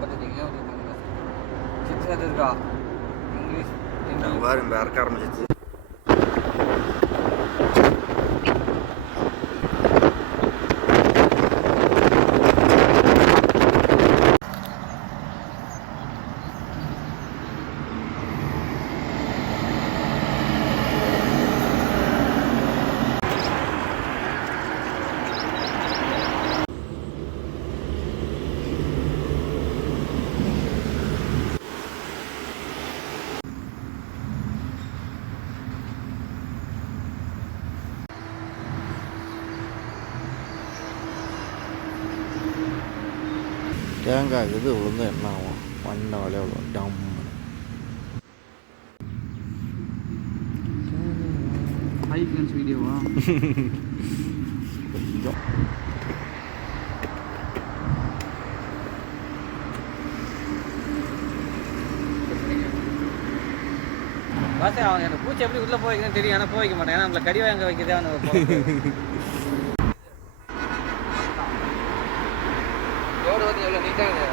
55 kilometre Chitradurga English பாருங்க இறக்க ஆரம்பிச்சிச்சு. தேங்காய் இது விழுந்து என்ன ஆகும்? பண்ண வேலையை விழுவும் டம். ஹை ஃப்ரெண்ட்ஸ் வீடியோவா? கொஞ்சம் வாசே அவன் எனக்கு பூச்சி எப்படி உள்ளே போய்க்குன்னு தெரியும், ஆனால் போய்க்க மாட்டேன். ஏன்னா நம்மளை கடி வாங்க வைக்கிறதே அவனுக்கு. ரோடு வந்து எவ்வளோ நீட்டாக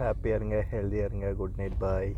ஹாப்பியாக இருங்க, ஹெல்த்தியாக இருங்க. குட் நைட், பாய்.